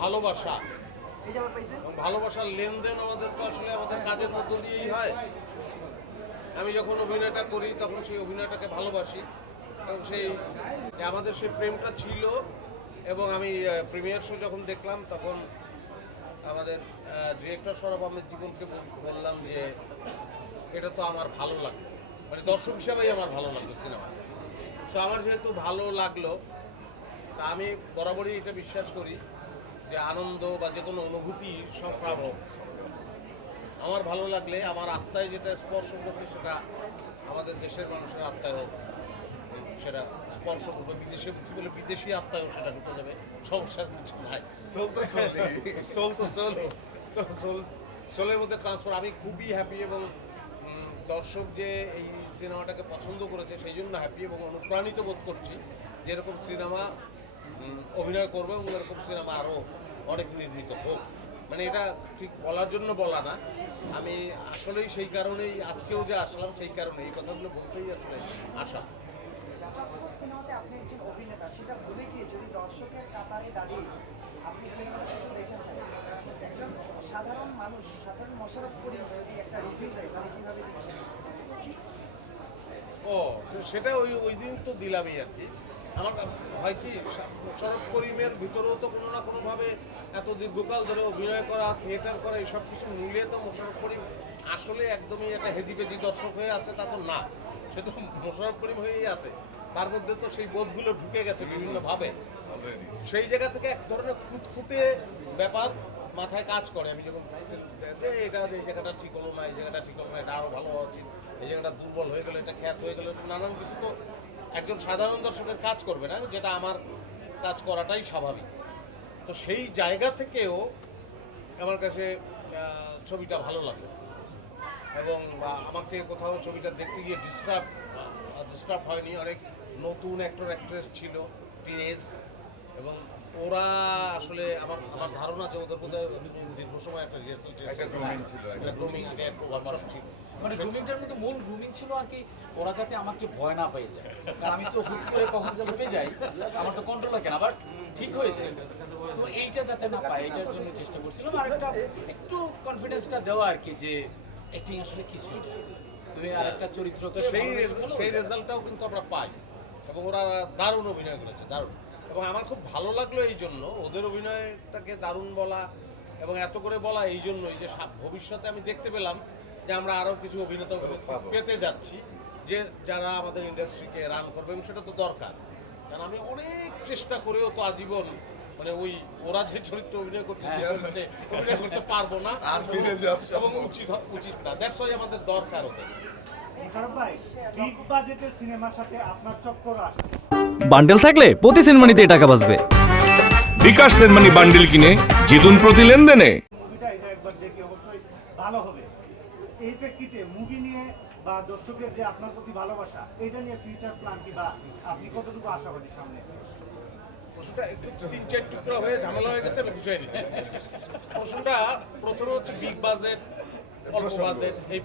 ভালোবাসা, ভালোবাসার লেনদেন আমাদের তো আসলে আমাদের কাজের মধ্য দিয়েই হয়। আমি যখন অভিনয়টা করি তখন সেই অভিনয়টাকে ভালোবাসি এবং সেই আমাদের সেই প্রেমটা ছিল। এবং আমি প্রিমিয়ার শো যখন দেখলাম তখন আমাদের ডিরেক্টর সৌরভ আহমেদ জীবনকে বললাম যে এটা তো আমার ভালো লাগলো, মানে দর্শক হিসাবেই আমার ভালো লাগলো সিনেমা। সো আমার যেহেতু ভালো লাগলো, তা আমি বরাবরই এটা বিশ্বাস করি যে আনন্দ বা যে কোনো অনুভূতি সংক্রামক। আমার ভালো লাগলে আমার আত্মায় যেটা স্পর্শ করছে সেটা আমাদের দেশের মানুষের আত্মায়ও সেটা স্পর্শ করবে। বিদেশে বলে বিদেশি আত্মায়ও সেটা ঢুকে যাবে, সমস্যার কিছু নাই। সোলের মধ্যে ট্রান্সফার। আমি খুবই হ্যাপি এবং দর্শক যে এই সিনেমাটাকে পছন্দ করেছে সেই জন্য হ্যাপি এবং অনুপ্রাণিত বোধ করছি যে এরকম সিনেমা অভিনয় করবো এবং এরকম সিনেমা আরও অনেক নির্মিত হোক। মানে এটা ঠিক বলার জন্য বলা না, আমি আসলেই সেই কারণেই আজকেও যে আসলাম সেই কারণে এই কথাগুলো বলতেই আসলে আসা। সিনেমাতে আপনি একজন অভিনেতা, সেটা ভুলে গিয়ে যদি দর্শকের কাতারে দাঁড়িয়ে আপনি সিনেমাটা দেখেছেন, একজন সাধারণ মানুষ, সাধারণ মোশাররফ করিম যদি একটা রিভিউ দেয় তাহলে কিভাবে দেখছেন? ও সেটা ওই দিন তো দিলামই আর কি। আমার হয় কি মোশাররফ করিমের ভিতরেও তো কোনো না কোনোভাবে এত দীর্ঘকাল ধরে অভিনয় করা, থিয়েটার করা, এইসব কিছু মিলিয়ে তো মোশাররফ করিম আসলে একদমই একটা হেজিপেজি দর্শক হয়ে আছে তা তো না, সে তো মোশাররফ করিম হয়েই আছে। তার মধ্যে তো সেই বোধগুলো ঢুকে গেছে বিভিন্নভাবে। সেই জায়গা থেকে এক ধরনের খুঁতখুঁতে ব্যাপার মাথায় কাজ করে। আমি যখন এটা এই জায়গাটা ঠিক হলো না, এই জায়গাটা ঠিক হলো না, এটা আরও ভালো হওয়া উচিত, এই জায়গাটা দুর্বল হয়ে গেলো, এটা খ্যাত হয়ে গেলো, নানান কিছু তো একজন সাধারণ দর্শকের কাজ করবে না, যেটা আমার কাজ করাটাই স্বাভাবিক। তো সেই জায়গা থেকেও আমার কাছে ছবিটা ভালো লাগলো এবং আমাকে কোথাও ছবিটা দেখতে গিয়ে ডিস্টার্ব হয়নি। অনেক নতুন অ্যাক্টর অ্যাক্ট্রেস ছিল, টিনেজ, এবং ওরা আসলে আমার ধারণা যে ওদের বোধহয় দীর্ঘ সময় একটা রিহার্সাল ছিল, মানে গ্রুমিংটার মধ্যে মূল গ্রুমিং ছিল আর কি, ওরা যাতে আমাকে ভয় না পেয়ে যায়। কারণ আমি তো হুট করে কখন যাতে পেয়ে যাই, আমার তো কন্ট্রোল লাগে না, আবার ঠিক হয়ে যায়। তো এইটা যাতে না পায় এইটার জন্য চেষ্টা করছিলাম। আর একটা একটু কনফিডেন্সটা দেওয়া আর কি, যে অ্যাক্টিং আসলে কিছু তুমি আর একটা চরিত্র, তো সেই রেজাল্টটাও কিন্তু আমরা পাই এবং ওরা দারুণ অভিনয় করেছে, দারুণ। এবং আমার খুব ভালো লাগলো এই জন্য ওদের অভিনয়টাকে দারুণ বলা এবং এত করে বলা এই জন্যই যে ভবিষ্যতে আমি দেখতে পেলাম যে আমরা আরও কিছু অভিনেতা পেতে যাচ্ছি যে যারা আমাদের ইন্ডাস্ট্রিকে রান করবে, এবং সেটা তো দরকার। কারণ আমি অনেক চেষ্টা করেও তো আজীবন মানে ওই ওরা যে চরিত্র অভিনয় করছে অভিনয় করতে পারবো না এবং উচিত না। দ্যাটস ওয়াই আমাদের দরকার ওদের। মোশাররফ ভাই, বিগ বাজেটের সিনেমার সাথে আপনার চক্কর আসছে। বান্ডেল থাকলে প্রতি সিনেমানিতে টাকা বাঁচবে। বিকাশ সেনমানি বান্ডেল কিনে জিতুন প্রতি লেনদেনে। মুভিটা এটা একবার দেখে অবশ্যই ভালো হবে। এই প্রেক্ষিতে মুভি নিয়ে বা দর্শকের যে আপনার প্রতি ভালোবাসা, এটা নিয়ে ফিউচার প্ল্যান কি, বা আপনি কতটুকু আশাবাদী সামনে? প্রশ্নটা একটু 3-4 টুকরা হয়ে ঝামেলা হয়ে গেছে, আমি বুঝাই নিচ্ছি। প্রশ্নটা প্রথমে হচ্ছে বিগ বাজেট অল্প বাজেট এই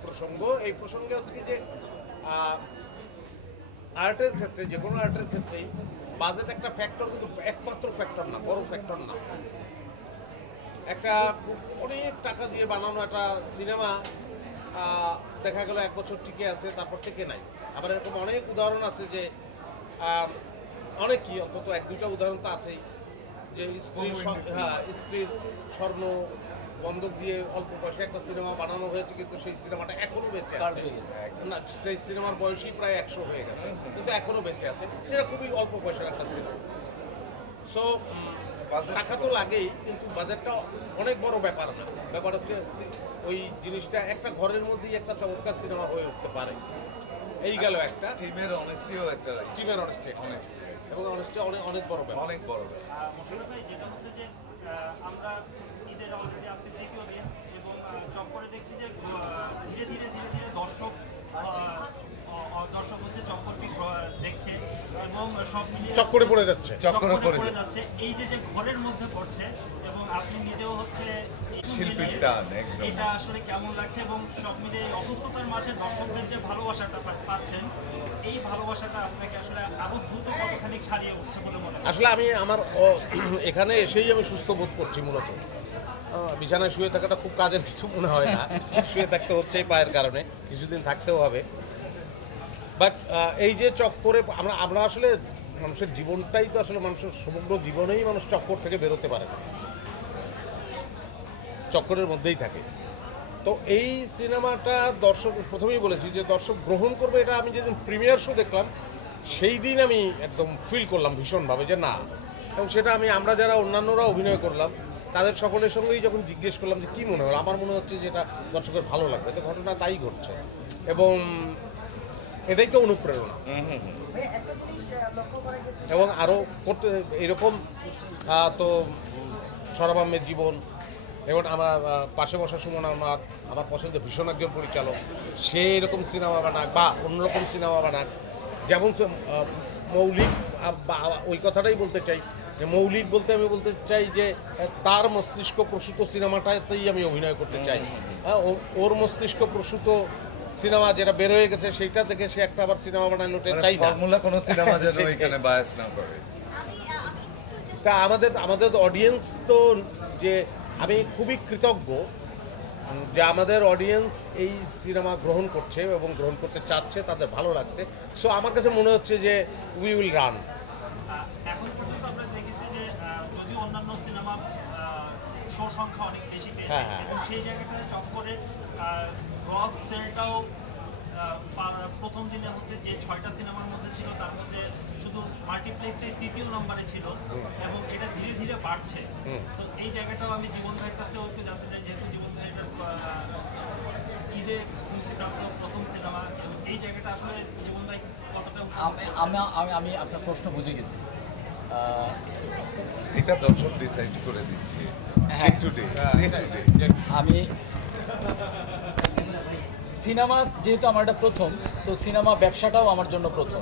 প্রসঙ্গে হচ্ছে যে আর্টের ক্ষেত্রে, যে কোনো আর্টের ক্ষেত্রেই বাজেট একটা ফ্যাক্টর, কিন্তু একমাত্র ফ্যাক্টর না, বড় ফ্যাক্টর না। একটা অনেক টাকা দিয়ে বানানো একটা সিনেমা দেখা গেল 1 বছর টিকে আছে, তারপর থেকে নাই। আবার এরকম অনেক উদাহরণ আছে যে অনেকই, অন্তত 1-2টা উদাহরণ তো আছেই, যে স্ত্রীর স্বর্ণ বন্ধক দিয়ে অল্প পয়সা একটা সিনেমা বানানো হয়েছে, কিন্তু সেই সিনেমাটা এখনো বেঁচে আছে না, সেই সিনেমার বয়সই প্রায় 100 হয়ে গেছে, কিন্তু এখনো বেঁচে আছে। সেটা খুবই অল্প পয়সার একটা সিনেমা। সো টাকা তো লাগেই, কিন্তু বাজেটটা অনেক বড় ব্যাপার না। ব্যাপার হচ্ছে ওই জিনিসটা একটা ঘরের মধ্যেই একটা চমৎকার সিনেমা হয়ে উঠতে পারে। এই গেল একটা টিমের অনেস্টিও একটা, টিমের অনেস্টি এবং অনেস্টি অনেক বড় ব্যাপার, অনেক বড়। মোশাররফ ভাই, যেটা হচ্ছে যে আমরা ঈদের অলরেডি আজকে তৃতীয় দিন এবং চক্করে দেখছি যে ধীরে ধীরে দর্শক দর্শক হচ্ছে চক্করটি দেখছে এবং সব মিলিয়ে চক্করে পড়ে যাচ্ছে। চক্করে পড়ে যাচ্ছে। এই যে যে ঘরের মধ্যে পড়ছে এবং আপনি নিজেও হচ্ছে শিল্পীর টান একদম। এটা আসলে কেমন লাগছে এবং সব মিলিয়ে এই অসুস্থতার মাঝে দর্শকদের যে ভালোবাসাটা পাচ্ছেন, এই ভালোবাসাটা আপনাকে আসলে আরো দ্রুত কতখানি ছাড়িয়ে উঠছে বলে মনে হয়? আসলে আমি আমার এখানে এসেই আমি সুস্থ বোধ করছি মূলত। বিছানায় শুয়ে থাকাটা খুব কাজের কিছু মনে হয় না, শুয়ে থাকতে হচ্ছেই পায়ের কারণে, কিছুদিন থাকতেও হবে। বাট এই যে চক্করে আমরা আসলে মানুষের জীবনটাই তো আসলে মানুষের সমগ্র জীবনেই মানুষ চক্কর থেকে বেরোতে পারে না, চক্করের মধ্যেই থাকে। তো এই সিনেমাটা দর্শক, প্রথমেই বলেছি যে দর্শক গ্রহণ করবে, এটা আমি যেদিন প্রিমিয়ার শো দেখলাম সেই দিন আমি একদম ফিল করলাম ভীষণভাবে যে না। এবং সেটা আমরা যারা অন্যান্যরা অভিনয় করলাম তাদের সকলের সঙ্গেই যখন জিজ্ঞেস করলাম যে কী মনে হলো, আমার মনে হচ্ছে যে এটা দর্শকের ভালো লাগবে। তো ঘটনা তাই ঘটছে এবং এটাই তো অনুপ্রেরণা। ভাই, একটা জিনিস লক্ষ্য করা গেছে যে এবং আরও করতে এরকম তো সরব আহমেদ জীবন এবং আমার পাশে বসা সুমন আমার পছন্দের ভীষণ একজন পরিচালক, সে এরকম সিনেমা বানাক বা অন্যরকম সিনেমা বানাক, যেমন মৌলিক ওই কথাটাই বলতে চাই যে মৌলিক বলতে আমি বলতে চাই যে তার মস্তিষ্ক প্রসূত সিনেমাটাতেই আমি অভিনয় করতে চাই। ওর মস্তিষ্ক প্রসূত সিনেমা যেটা বের হয়ে গেছে সেইটা থেকে সে একটা আবার সিনেমা বানানোটা চাই না। ফর্মুলা কোনো সিনেমা যেন এখানে বায়াস না করে। তা আমাদের অডিয়েন্স তো, যে আমি খুবই কৃতজ্ঞ যে আমাদের অডিয়েন্স এই সিনেমা গ্রহণ করছে এবং গ্রহণ করতে চাচ্ছে, তাদের ভালো লাগছে। সো আমার কাছে মনে হচ্ছে যে উই উইল রান। এখন পর্যন্ত আমরা দেখেছি যে যদিও অন্যান্য সিনেমা শো সংখ্যা অনেক বেশি পেয়েছে হ্যাঁ, হ্যাঁ। এবং সেই জায়গাটাতে চক্করে গ্রস সেলটাও প্রথম দিনে হচ্ছে যে 6টা সিনেমার মধ্যে ছিল তার মধ্যে শুধু মাল্টিপ্লেক্সে 3য় নম্বরে ছিল এবং এটা ধীরে ধীরে বাড়ছে। সো এই জায়গাটাও আমি জীবন ভাইয়ের কাছেও একটু জানতে চাই, যেহেতু জীবন ভাই এটা ঈদে মুক্তিপ্রাপ্ত প্রথম সিনেমা, এই জায়গাটা আসলে জীবন ভাই কতটা আমি আপনার প্রশ্ন বুঝে গেছি। এটা দর্শক ডিসাইড করে দিচ্ছে। হ্যাঁ। আমি সিনেমা যেহেতু আমার এটা প্রথম, তো সিনেমা ব্যবসাটাও আমার জন্য প্রথম।